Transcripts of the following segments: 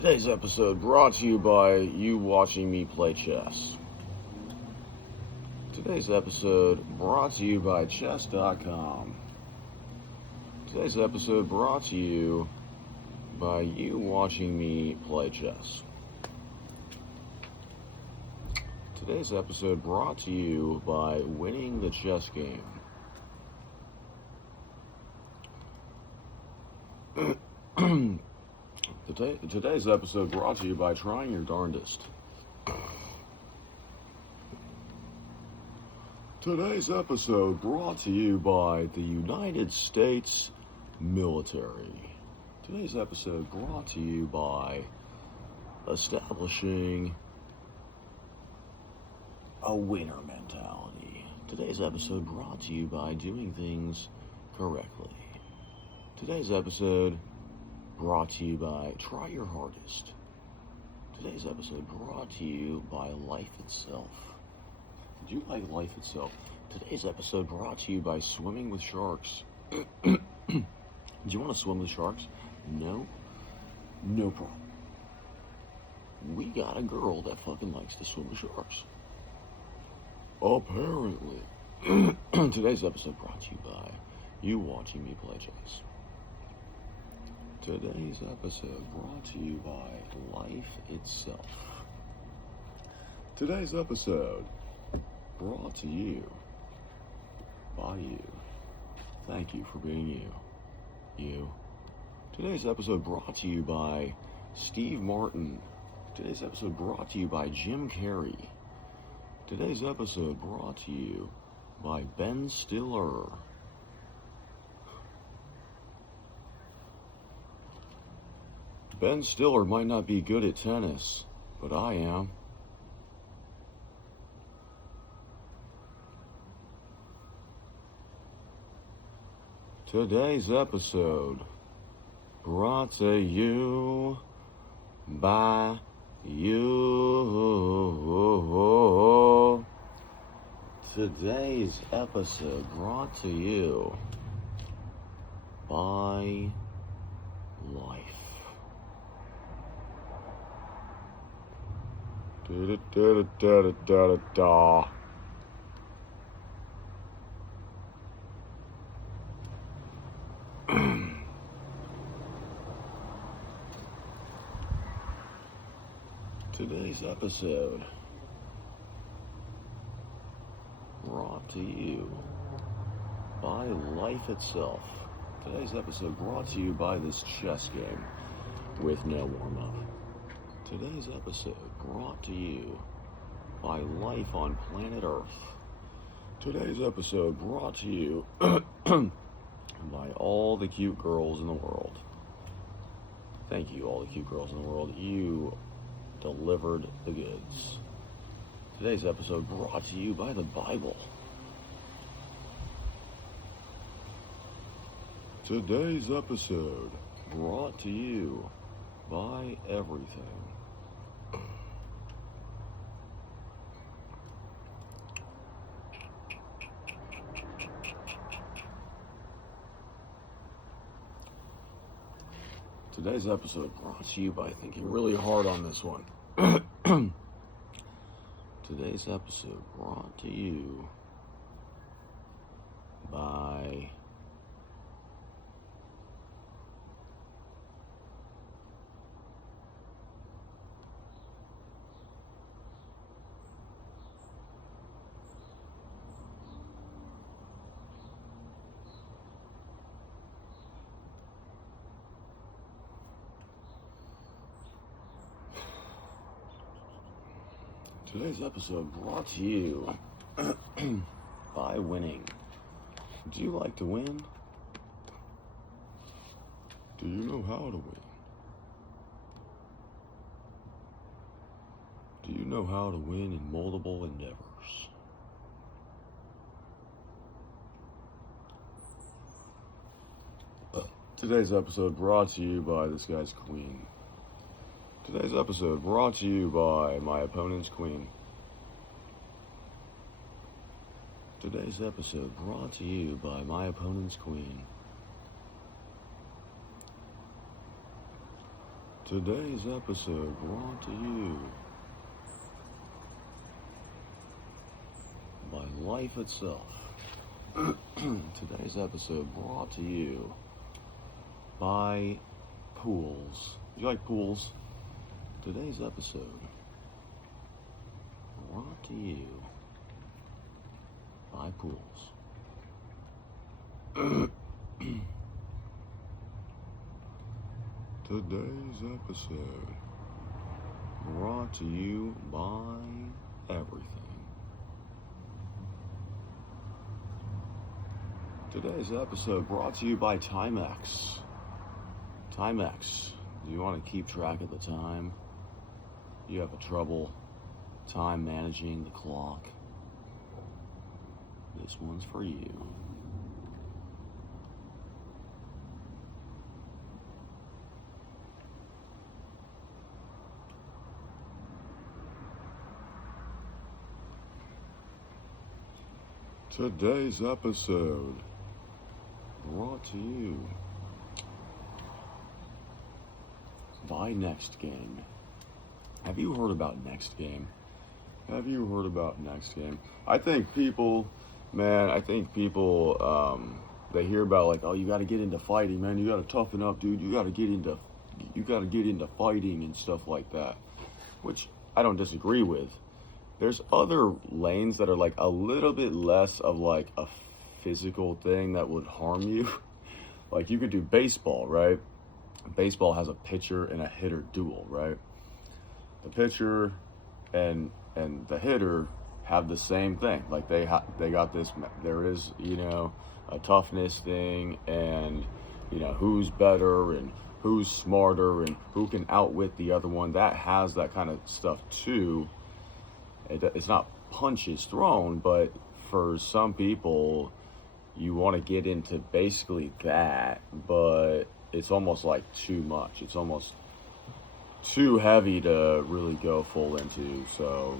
Today's episode brought to you by you watching me play chess. Today's episode brought to you by chess.com. Today's episode brought to you by you watching me play chess. Today's episode brought to you by winning the chess game. Today's episode brought to you by trying your darndest. Today's episode brought to you by the United States military. Today's episode brought to you by establishing a winner mentality. Today's episode brought to you by doing things correctly. Today's episode brought to you by Try Your Hardest. Today's episode brought to you by Life Itself. Do you like life itself? Today's episode brought to you by Swimming with Sharks. Do you want to swim with sharks? No? No problem. We got a girl that fucking likes to swim with sharks. Apparently. Today's episode brought to you by you watching me play chess. Today's episode brought to you by Life Itself. Today's episode brought to you by you. Thank you for being you. You. Today's episode brought to you by Steve Martin. Today's episode brought to you by Jim Carrey. Today's episode brought to you by Ben Stiller. Ben Stiller might not be good at tennis, but I am. Today's episode brought to you by you. Today's episode brought to you by life. Da-da-da-da-da-da-da. Today's episode brought to you by life itself. Today's episode brought to you by this chess game with no warm-up. Today's episode brought to you by life on planet Earth. Today's episode brought to you by all the cute girls in the world. Thank you, all the cute girls in the world. You delivered the goods. Today's episode brought to you by the Bible. Today's episode brought to you by everything. Today's episode brought to you by thinking really hard on this one. Today's episode brought to you by Today's episode brought to you by winning. Do you like to win? Do you know how to win? Do you know how to win in multiple endeavors? Today's episode brought to you by this guy's queen. Today's episode brought to you by my opponent's queen. Today's episode brought to you by my opponent's queen. Today's episode brought to you by life itself. Today's episode brought to you by pools. You like pools? Today's episode brought to you by pools. Today's episode brought to you by everything. Today's episode brought to you by Timex. Timex, do you want to keep track of the time? You have a trouble time managing the clock? This one's for you. Today's episode brought to you by Next Game. Have you heard about Next Game? Have you heard about Next Game? I think people, they hear about like, oh, you got to get into fighting, man. You got to toughen up, dude. You got to get into fighting and stuff like that, which I don't disagree with. There's other lanes that are like a little bit less of like a physical thing that would harm you. Like you could do baseball, right? Baseball has a pitcher and a hitter duel, right? The pitcher and the hitter have the same thing. Like they got this. There is a toughness thing, and who's better and who's smarter and who can outwit the other one. That has that kind of stuff too. It's not punches thrown, but for some people, you want to get into basically that, but it's almost like too much. It's almost too heavy to really go full into. So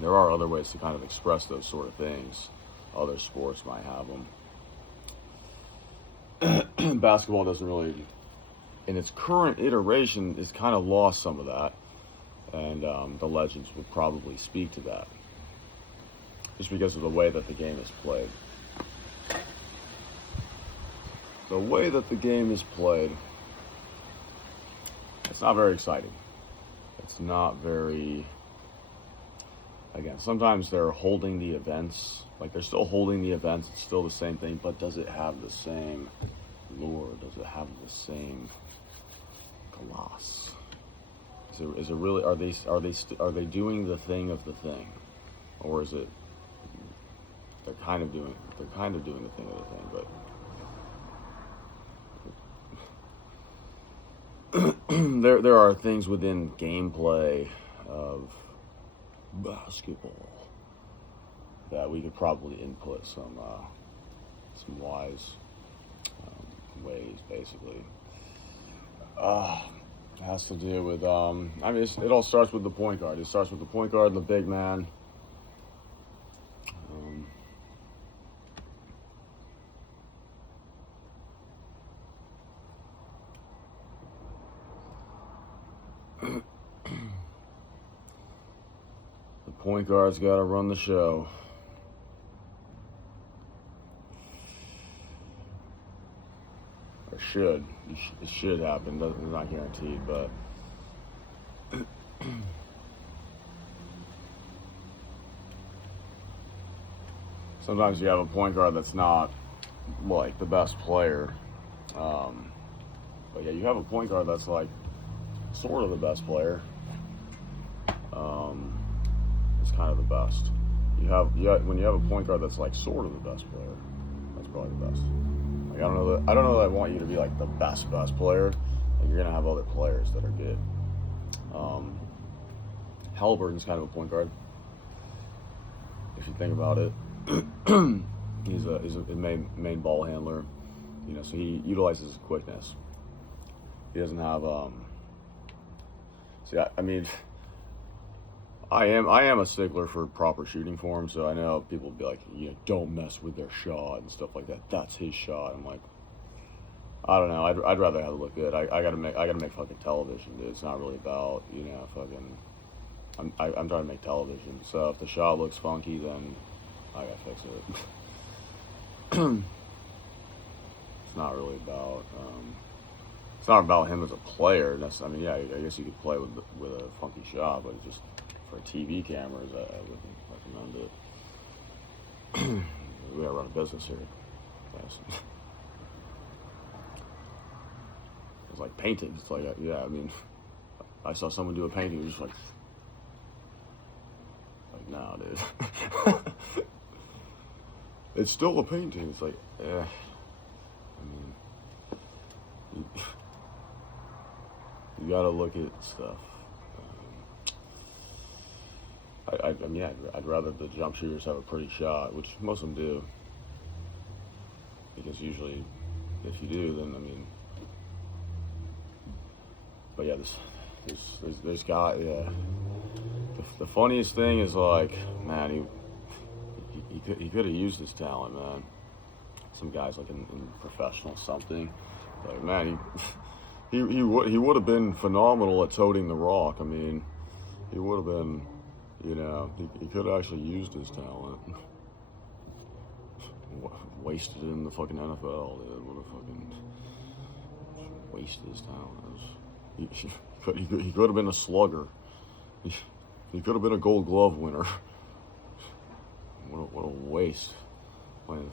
there are other ways to kind of express those sort of things. Other sports might have them. Basketball doesn't really, in its current iteration, it's kind of lost some of that. And the legends would probably speak to that, just because of the way that the game is played. The way that the game is played, it's not very exciting. It's not very, again, sometimes they're holding the events, like they're still holding the events, it's still the same thing, but does it have the same lure? Does it have the same gloss? Is it really? Are they doing the thing of the thing, or is it? They're kind of doing the thing of the thing, but there are things within gameplay of basketball that we could probably input some wise ways, basically. It has to do with, it all starts with the point guard. It starts with the point guard and the big man. The point guard's got to run the show. Or should. It should happen. It's not guaranteed, but sometimes you have a point guard that's not like the best player. But yeah, you have a point guard that's like sort of the best player. It's kind of the best. When you have a point guard that's like sort of the best player, that's probably the best. Like I don't know that I want you to be like the best player. Like you're gonna have other players that are good. Halliburton's kind of a point guard, if you think about it. He's a main ball handler, so he utilizes his quickness. He doesn't have I am a stickler for proper shooting form, so I know people will be like, don't mess with their shot and stuff like that. That's his shot. I'm like, I don't know. I'd rather have it look good. I gotta make fucking television, dude. It's not really about, you know, fucking. I'm trying to make television. So if the shot looks funky, then I gotta fix it. It's not really about. It's not about him as a player. I mean, yeah, I guess you could play with a funky shot, but just for TV cameras, I wouldn't recommend it. We gotta run a business here. Yes. It's like painting. It's like, yeah, I mean, I saw someone do a painting. It was just like, nah, dude. It's still a painting. It's like, I mean, you gotta look at stuff. I mean, yeah, I'd rather the jump shooters have a pretty shot, which most of them do. Because usually, if you do, then, I mean, but yeah, this guy, yeah. The funniest thing is, like, man, he could have used his talent, man. Some guys like in professional something, like, man, he would have been phenomenal at toting the rock. I mean, he would have been, you know, he could have actually used his talent. Wasted it in the fucking NFL, dude. What a fucking wasted his talent. He could have been a slugger. He could have been a Gold Glove winner. What a waste. Playing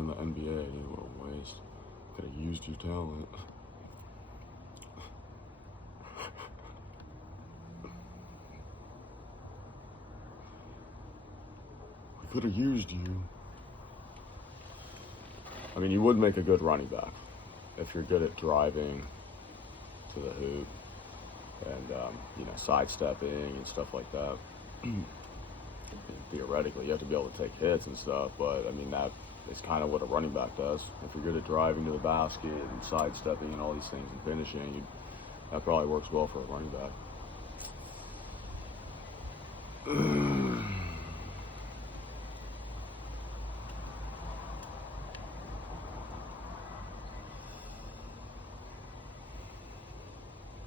in the NBA, dude. What a waste. Could have used your talent. We could have used you. I mean, you would make a good running back if you're good at driving to the hoop and, you know, sidestepping and stuff like that. Theoretically, you have to be able to take hits and stuff, but, I mean, that is kind of what a running back does. If you're good at driving to the basket and sidestepping and all these things and finishing, that probably works well for a running back.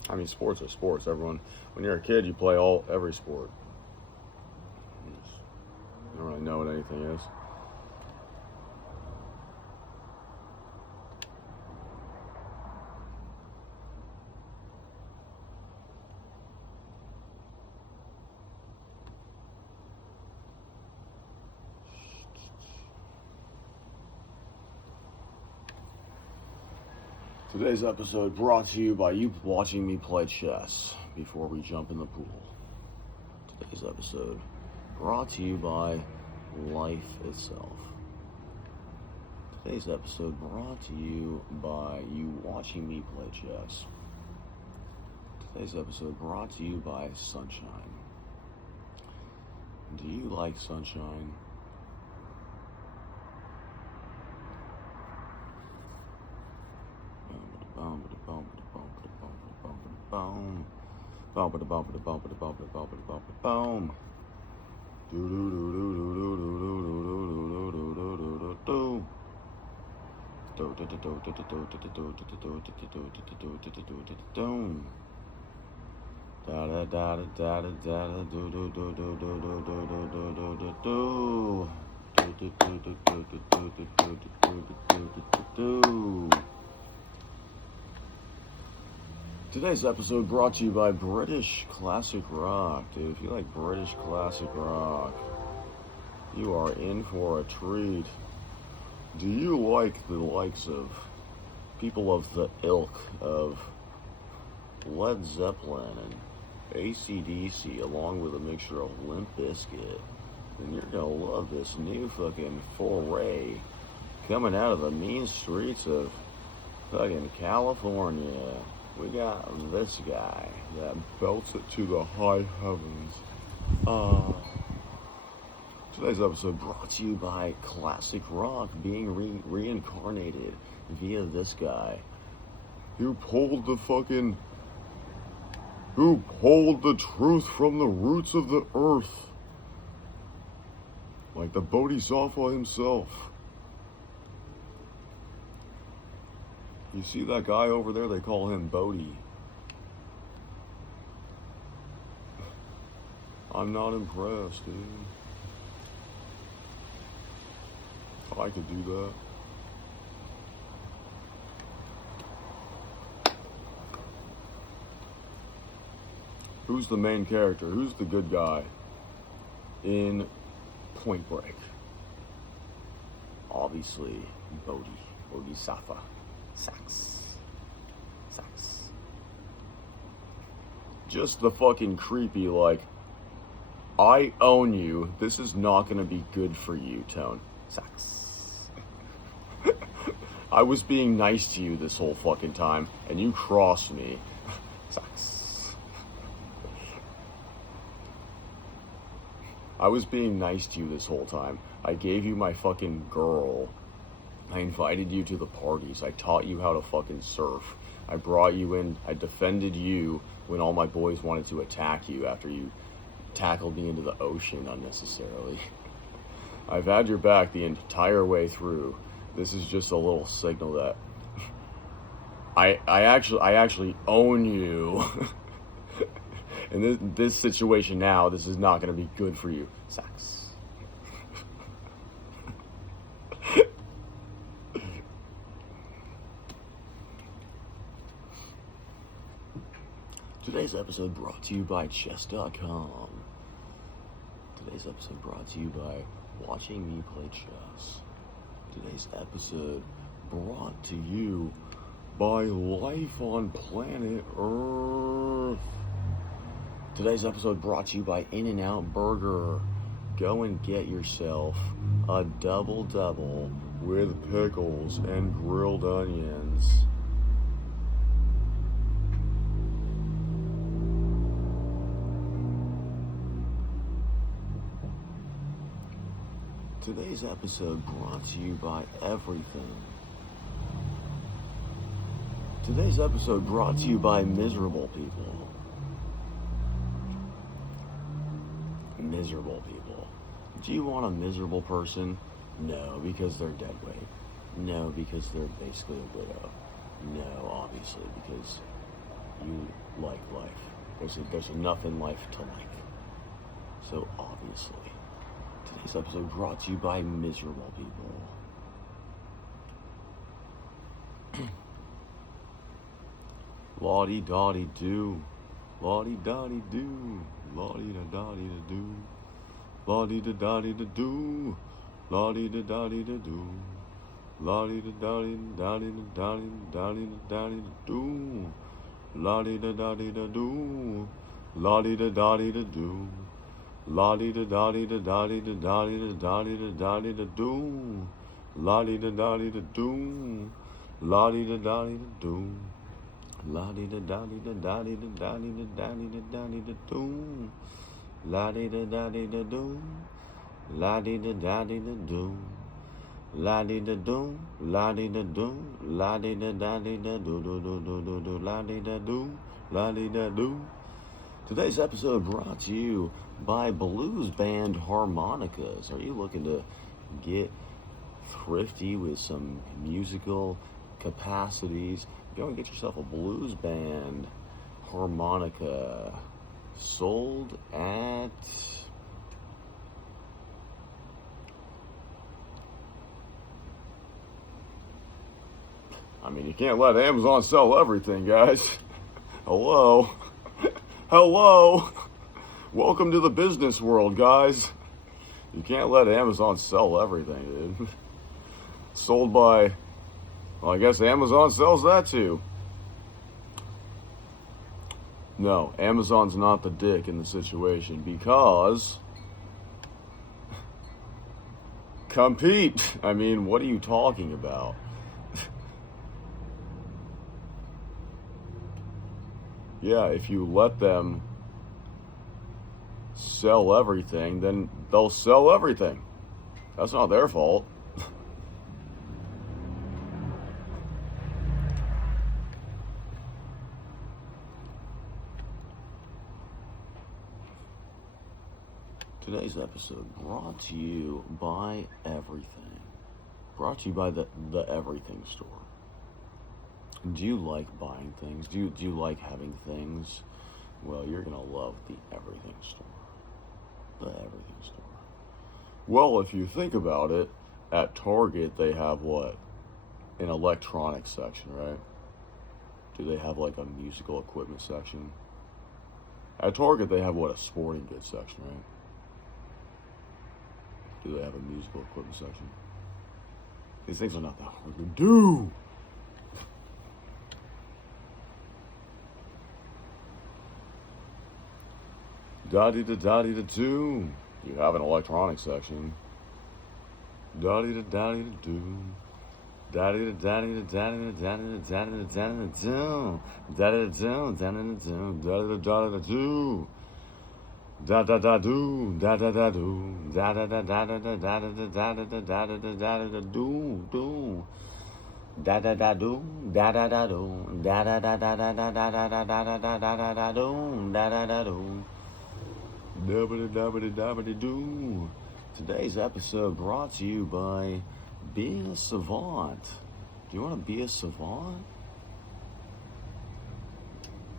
I mean, sports are sports. Everyone, when you're a kid, you play every sport. You don't really know what anything is. Today's episode brought to you by you watching me play chess before we jump in the pool. Today's episode brought to you by life itself. Today's episode brought to you by you watching me play chess. Today's episode brought to you by sunshine. Do you like sunshine? Today's episode brought to you by British Classic Rock. Dude, if you like British Classic Rock, you are in for a treat. Do you like the likes of people of the ilk of Led Zeppelin and AC/DC, along with a mixture of Limp Bizkit? Then you're gonna love this new fucking foray coming out of the mean streets of fucking California. We got this guy that belts it to the high heavens. Today's episode brought to you by classic rock being reincarnated via this guy who pulled the truth from the roots of the earth, like the Bodhisattva himself. You see that guy over there? They call him Bodhi. I'm not impressed, dude. If I could do that. Who's the main character? Who's the good guy in Point Break? Obviously, Bodhisattva. Sax. Just the fucking creepy, like, I own you. This is not gonna be good for you, tone. Sax. I was being nice to you this whole fucking time, and you crossed me. Sax. I was being nice to you this whole time. I gave you my fucking girl. I invited you to the parties. I taught you how to fucking surf. I brought you in. I defended you when all my boys wanted to attack you after you tackled me into the ocean unnecessarily. I've had your back the entire way through. This is just a little signal that I actually own you. In this situation now, this is not going to be good for you. Sax. Today's episode brought to you by chess.com. Today's episode brought to you by watching me play chess. Today's episode brought to you by life on planet Earth. Today's episode brought to you by In-N-Out Burger. Go and get yourself a double-double with pickles and grilled onions. Today's episode brought to you by everything. Today's episode brought to you by miserable people. Miserable people. Do you want a miserable person? No, because they're dead weight. No, because they're basically a widow. No, obviously, because you like life. There's enough in life to like. So obviously, today's episode brought to you by miserable people. Lottie-dottie-doo. Lottie-dottie-doo. Lottie-da-dottie-da-doo. Lottie-da-dottie-da-doo. Lottie-da-dottie-da-doo. Lottie-da-dottie-da-dottie-da-dottie-da-dottie-da-doo. Lottie-da-dottie-da-doo. Lottie-da-dottie-da-doo. Lottie-da-dottie-da-dottie-da-dottie-da-dottie-da-dottie-da-doo. Lottie-da-dottie-da-doo. Lottie-da-dottie-da-doo. La-di-da-da-di-da-da-di-da-da-di-da-da-di-da-da-di-da-doo. La-di-da-da-di-da-doo. La-di-da-da-di-da-doo. La-di-da-doo. La-di-da-doo. La-di-da-da-di-da-doo-doo-doo-doo-doo. La-di-da-doo. La-di-da-doo. Today's episode brought to you by blues band harmonicas. Are you looking to get thrifty with some musical capacities? Go and get yourself a blues band harmonica, sold at you can't let Amazon sell everything, guys. Hello. Hello. Welcome to the business world, guys. You can't let Amazon sell everything, dude. Sold by, well, I guess Amazon sells that too. No, Amazon's not the dick in the situation because compete. What are you talking about? Yeah, if you let them sell everything, then they'll sell everything. That's not their fault. Today's episode brought to you by everything. Brought to you by the Everything Store. Do you like buying things? Do you like having things? Well, you're gonna love the everything store. The everything store. Well, if you think about it, at Target they have what? An electronics section, right? Do they have like a musical equipment section? At Target they have what? A sporting goods section, right? Do they have a musical equipment section? These things are not that hard to do. Da-dee-da-da-dee-da-doo. You have an electronics section. Da-dee-da-da-dee-da-doo. Da-dee-da-da-dee-da-da-dee-da-da-dee-da-da-dee-da-da-doo. Da-da-da-doo. Da-da-da-da-doo. Da-da-da-doo. Da-da-da-doo. Da-da-da-da-da-da-da-da-da-da-da-da-da-da-doo. Da-da-da-doo. Da-da-da-doo. Da-da-da-da-da-da-da-da-da-da-da-da-doo. Da-da-da-doo. Dabba-da-dabba-da-dabba-da-doo. Today's episode brought to you by being a savant. Do you want to be a savant?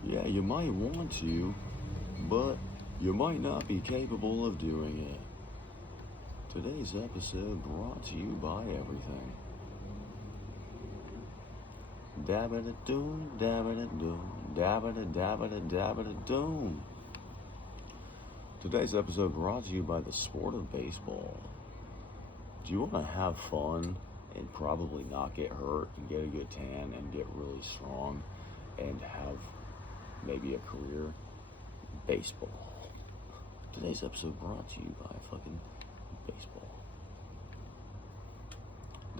Yeah, you might want to, but you might not be capable of doing it. Today's episode brought to you by everything. Dabba-da-doo, dabba-da-doo, dabba-da-dabba-da-dabba-da-doo. Today's episode brought to you by the sport of baseball. Do you want to have fun and probably not get hurt and get a good tan and get really strong and have maybe a career? Baseball. Today's episode brought to you by fucking baseball.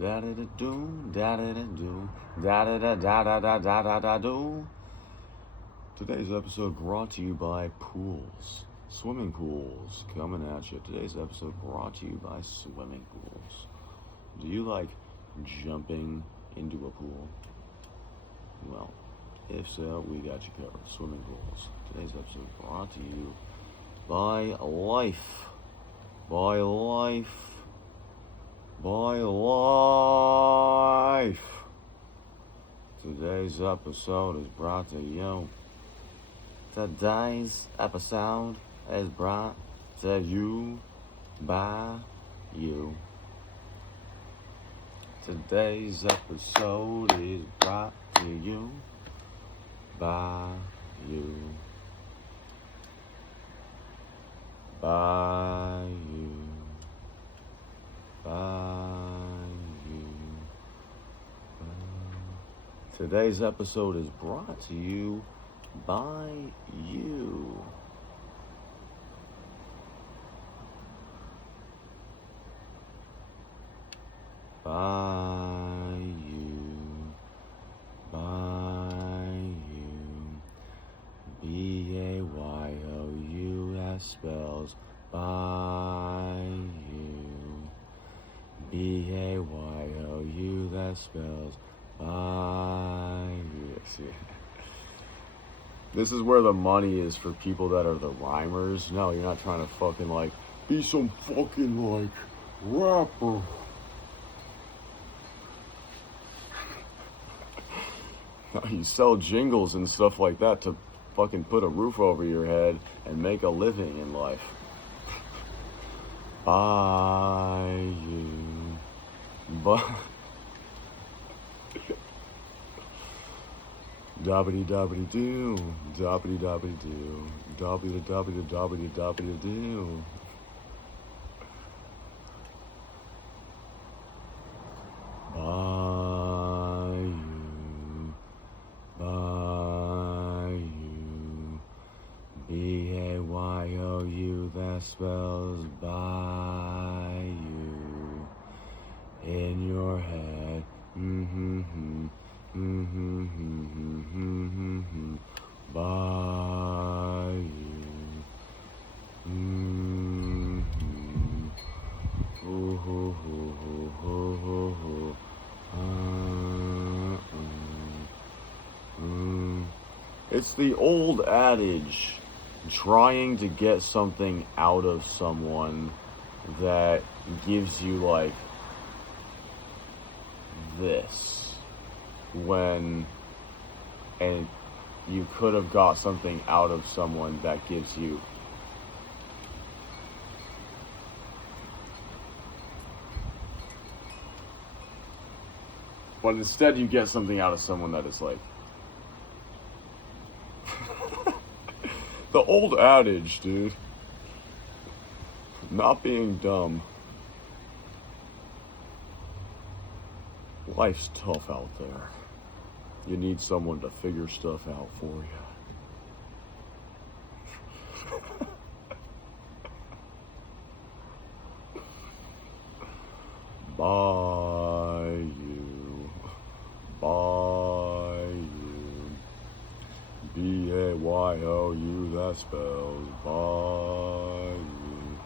Da-da-da-doo, da-da-da-doo, da-da-da-da-da-da-da-da-doo. Today's episode brought to you by pools. Swimming pools coming at you. Today's episode brought to you by swimming pools. Do you like jumping into a pool? Well, if so, we got you covered. Swimming pools. Today's episode brought to you by life. By life. By life. Today's episode is brought to you. Today's episode is brought to you by you. Today's episode is brought to you by you. By you. By you. Today's episode is brought to you by you. By you. By you. B-A-Y-O-U, that spells by you. B-A-Y-O-U, that spells by you. See? This is where the money is for people that are the rhymers. No, you're not trying to fucking like be some fucking like rapper. You sell jingles and stuff like that to fucking put a roof over your head and make a living in life. By you. But dobbity dobbity doo, dobbity dobbity doo, dobbity dobbity dobbity dobbity doo. By you, by you, B-A-Y-O-U, that spells by you, in your head, by you, ooh, ooh, ooh, ooh, ooh, ooh. It's the old adage, trying to get something out of someone that gives you like this, when and you could have got something out of someone that gives you but instead you get something out of someone that is like the old adage, dude. Not being dumb. Life's tough out there. You need someone to figure stuff out for you. Bye you. Bye you. B-A-Y-O-U, that spells bye you.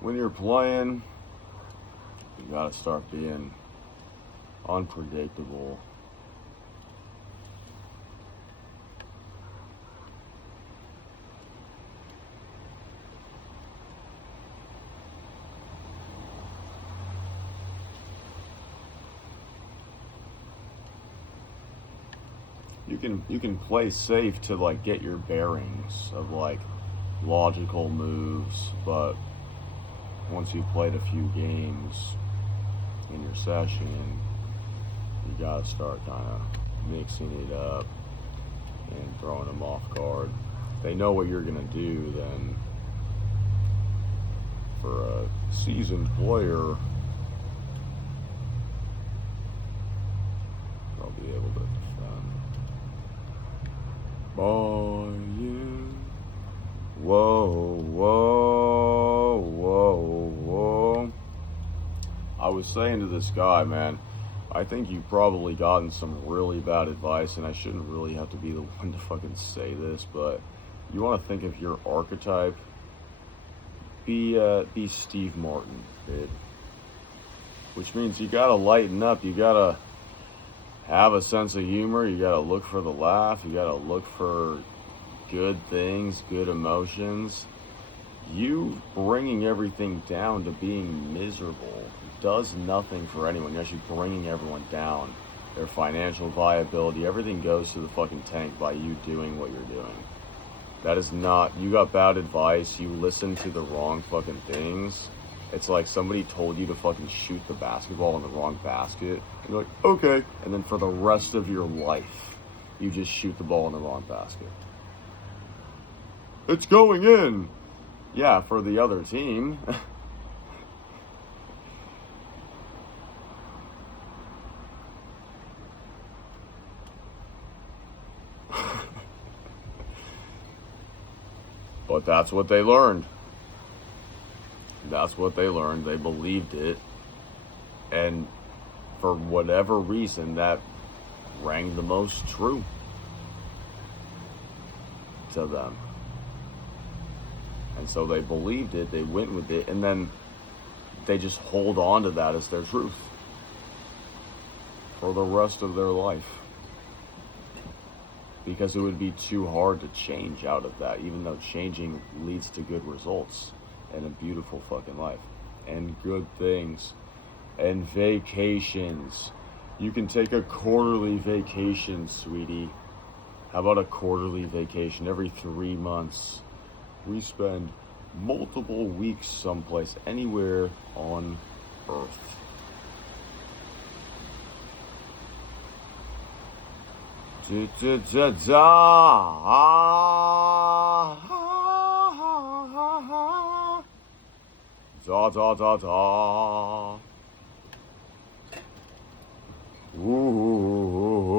When you're playing, you gotta start being unpredictable. You can play safe to like get your bearings of like logical moves, but once you've played a few games in your session, you gotta start kind of mixing it up and throwing them off guard. They know what you're gonna do, then for a seasoned player, they'll be able to defend. Boy, you. Whoa, whoa, whoa, whoa. I was saying to this guy, man, I think you've probably gotten some really bad advice, and I shouldn't really have to be the one to fucking say this, but you want to think of your archetype, be Steve Martin, dude. Which means you gotta lighten up, you gotta have a sense of humor, you gotta look for the laugh, you gotta look for good things, good emotions. You bringing everything down to being miserable does nothing for anyone. You're actually bringing everyone down. Their financial viability, everything goes to the fucking tank by you doing what you're doing. That is not, you got bad advice, you listened to the wrong fucking things. It's like somebody told you to fucking shoot the basketball in the wrong basket. And you're like, okay. And then for the rest of your life, you just shoot the ball in the wrong basket. It's going in. Yeah, for the other team. But that's what they learned. That's what they learned. They believed it. And for whatever reason, that rang the most true to them. And so they believed it, they went with it, and then they just hold on to that as their truth for the rest of their life. Because it would be too hard to change out of that, even though changing leads to good results and a beautiful fucking life and good things and vacations. You can take a quarterly vacation, sweetie. How about a quarterly vacation every 3 months? We spend multiple weeks someplace, anywhere on Earth. Da, da, da, da. Da, da, da, da. Ooh.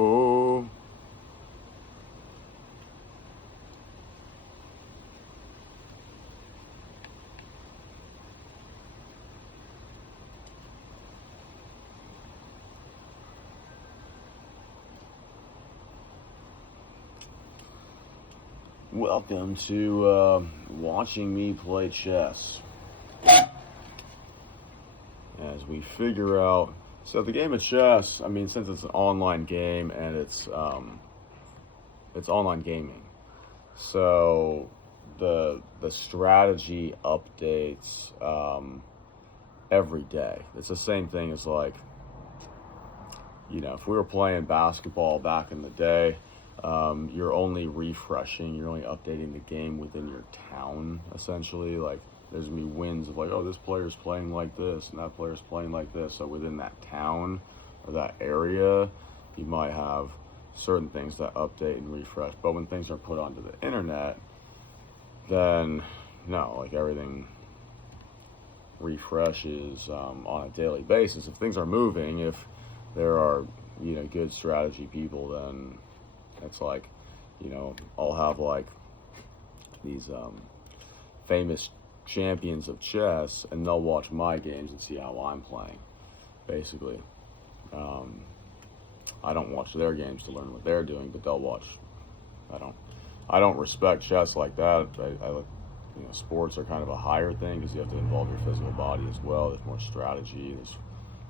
Welcome to watching me play chess. As we figure out, so the game of chess, I mean, since it's an online game and it's online gaming, so the strategy updates every day. It's the same thing as, like, you know, if we were playing basketball back in the day, you're only refreshing, you're only updating the game within your town, essentially. Like, there's gonna be wins of, like, oh, this player's playing like this and that player's playing like this. So within that town or that area, you might have certain things that update and refresh. But when things are put onto the internet, then no, like, everything refreshes on a daily basis. If things are moving, if there are, you know, good strategy people, then it's like, you know, I'll have, like, these famous champions of chess, and they'll watch my games and see how I'm playing, basically. I don't watch their games to learn what they're doing, but they'll watch. I don't respect chess like that. You know, sports are kind of a higher thing because you have to involve your physical body as well. There's more strategy. There's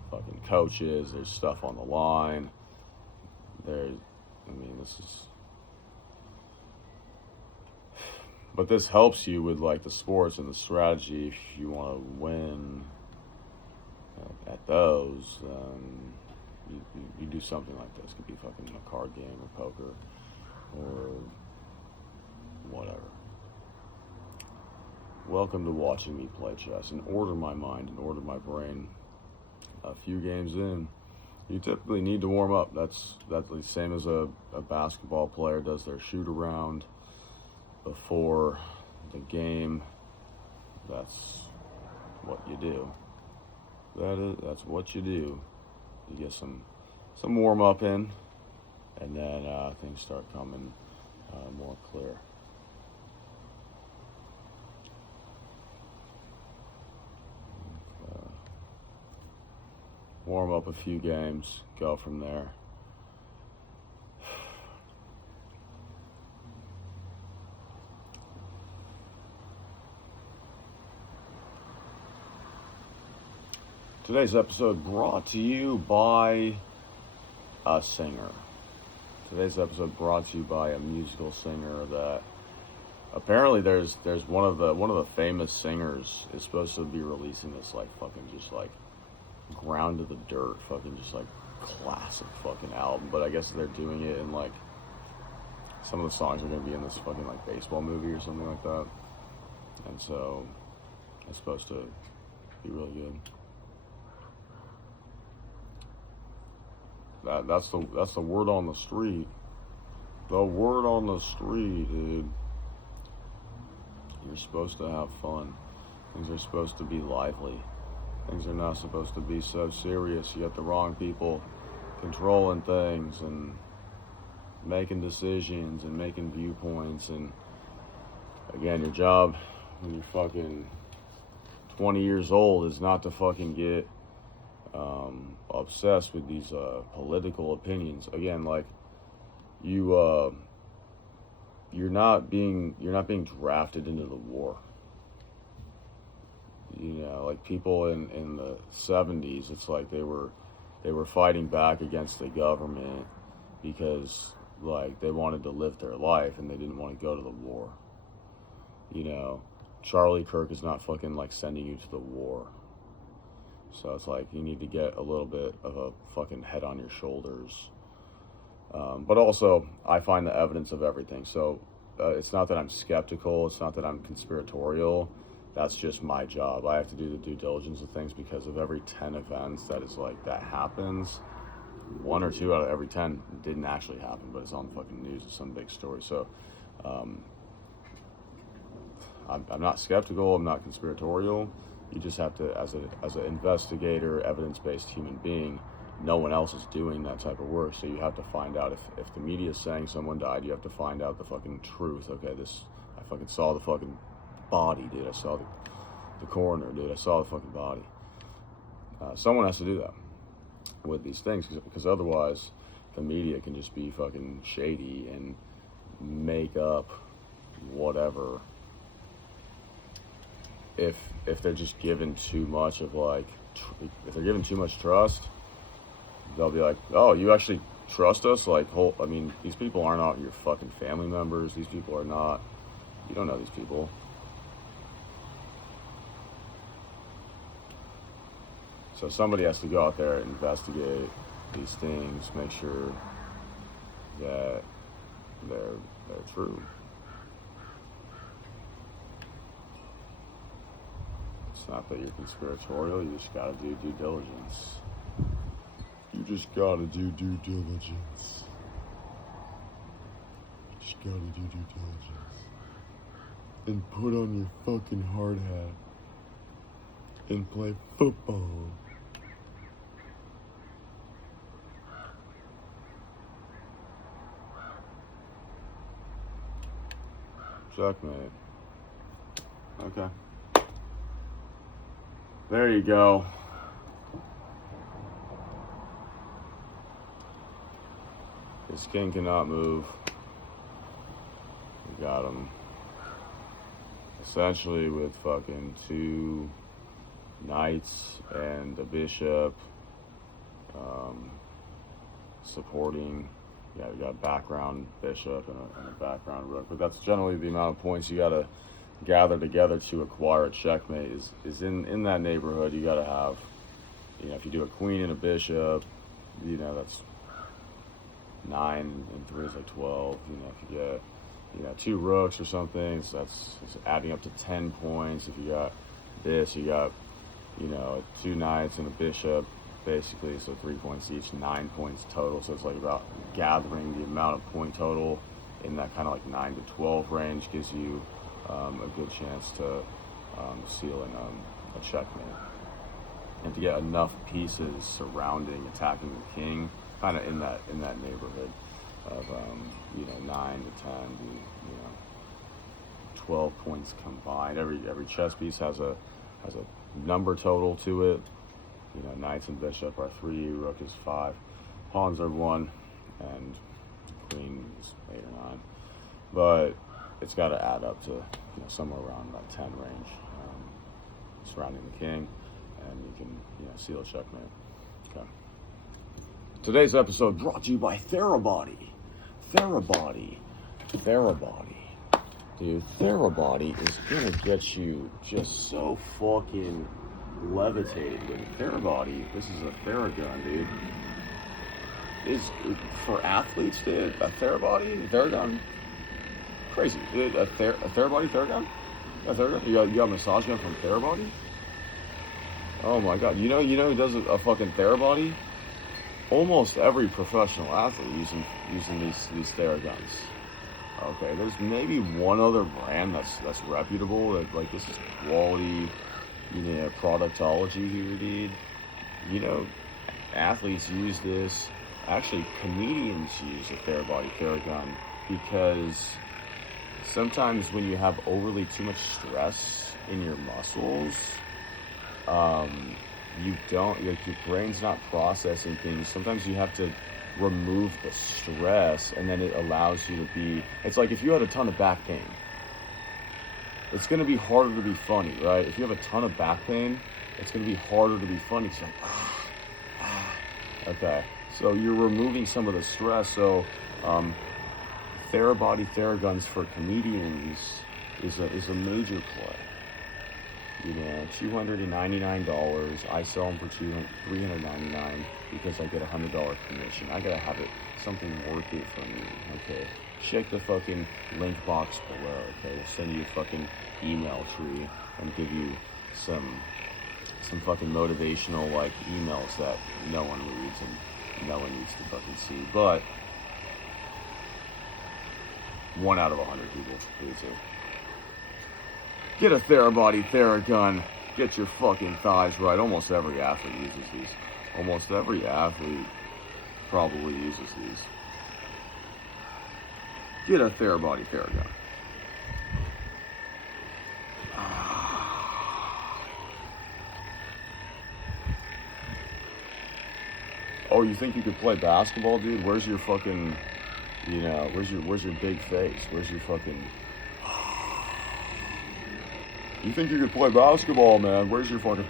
fucking coaches. There's stuff on the line. But this helps you with, like, the sports and the strategy. If you want to win at those, you do something like this. It could be fucking a card game or poker or whatever. Welcome to watching me play chess and order my mind and order my brain. A few games in, you typically need to warm up. That's the same as a basketball player does their shoot around before the game. That's what you do. That's what you do. You get some warm up in, and then things start coming more clear. Warm up a few games, go from there. Today's episode brought to you by a singer. Today's episode brought to you by a musical singer that apparently there's one of the famous singers is supposed to be releasing this, like, fucking just, like, ground to the dirt, fucking just, like, classic fucking album. But I guess they're doing it in, like, some of the songs are gonna be in this fucking, like, baseball movie or something like that, and so it's supposed to be really good. That's the word on the street. The word on the street, dude. You're supposed to have fun. Things are supposed to be lively. Things are not supposed to be so serious. You got the wrong people controlling things and making decisions and making viewpoints. And again, your job when you're fucking 20 years old is not to fucking get obsessed with these political opinions. Again, like, you're not being drafted into the war. You know, like, people in the 70s, it's like they were fighting back against the government because, like, they wanted to live their life and they didn't want to go to the war. You know, Charlie Kirk is not fucking, like, sending you to the war. So it's like you need to get a little bit of a fucking head on your shoulders. But also, I find the evidence of everything. So it's not that I'm skeptical. It's not that I'm conspiratorial. That's just my job. I have to do the due diligence of things because of every 10 events that is like that happens, 1 or 2 out of every 10 didn't actually happen, but it's on the fucking news. It's some big story. So I'm not skeptical. I'm not conspiratorial. You just have to, as an investigator, evidence-based human being, no one else is doing that type of work. So you have to find out if the media is saying someone died, you have to find out the fucking truth. Okay, I fucking saw the fucking body, dude. I saw the coroner, dude. I saw the fucking body. Someone has to do that with these things, because otherwise the media can just be fucking shady and make up whatever, if they're just given too much of like, if they're given too much trust, they'll be like, oh, you actually trust us? Like, I mean, these people are not your fucking family members. These people are not, you don't know these people. So somebody has to go out there and investigate these things, make sure that they're true. It's not that you're conspiratorial, you just gotta do due diligence. You just gotta do due diligence. You just gotta do due diligence. And put on your fucking hard hat and play football. Checkmate. Okay. There you go. This king cannot move. We got him. Essentially with fucking 2 knights and a bishop supporting. Yeah, we got a background bishop and a background rook, but that's generally the amount of points you gotta gather together to acquire a checkmate. Is in that neighborhood. You gotta have, you know, if you do a queen and a bishop, you know, that's 9 and 3 is like 12. You know, if you get, you know, 2 rooks or something, so it's adding up to 10 points. If you got this, you got, you know, 2 knights and a bishop, basically, so 3 points each, 9 points total. So it's like about gathering the amount of point total in that kind of like 9 to 12 range gives you a good chance to seal in a checkmate. And to get enough pieces surrounding, attacking the king, kind of in that neighborhood of you know, 9 to 10, you know, 12 points combined. Every chess piece has a number total to it. You know, knights and bishop are 3, rook is 5, pawns are 1, and queen is 8 or 9. But it's got to add up to, you know, somewhere around that 10 range, surrounding the king, and you can, you know, seal a checkmate. Okay. Today's episode brought to you by Therabody. Therabody. Dude, Therabody is gonna get you just so fucking levitated with Therabody. This is a Theragun, dude. Is for athletes, dude. A Theragun. Crazy, dude. A Therabody Theragun? A Theragun? You got a massage gun from Therabody? Oh my god. You know who does a fucking Therabody? Almost every professional athlete using these Theraguns. Okay, there's maybe one other brand that's reputable, that like, this is quality, you know, productology here, dude. You know, athletes use this. Actually, comedians use the Therabody Theragun because sometimes when you have overly too much stress in your muscles, you don't, like, your brain's not processing things. Sometimes you have to remove the stress, and then it allows you to be, it's like if you had a ton of back pain, it's going to be harder to be funny, right? If you have a ton of back pain, it's going to be harder to be funny. It's like, okay, so you're removing some of the stress. So Therabody Theraguns for comedians is a major play. You know, $299. I sell them for $399 because I get a $100 commission. I gotta have it, something worth it from you. Okay, check the fucking link box below. Okay, we'll send you a fucking email tree and give you some fucking motivational like emails that no one reads and no one needs to fucking see. But 1 out of 100 people reads it. Get a Therabody Theragun. Get your fucking thighs right. Almost every athlete uses these. Almost every athlete probably uses these. Get a Therabody Theragun. Oh, you think you could play basketball, dude? Where's your fucking, you know, where's your big face? Where's your fucking You think you could play basketball, man? Where's your fucking...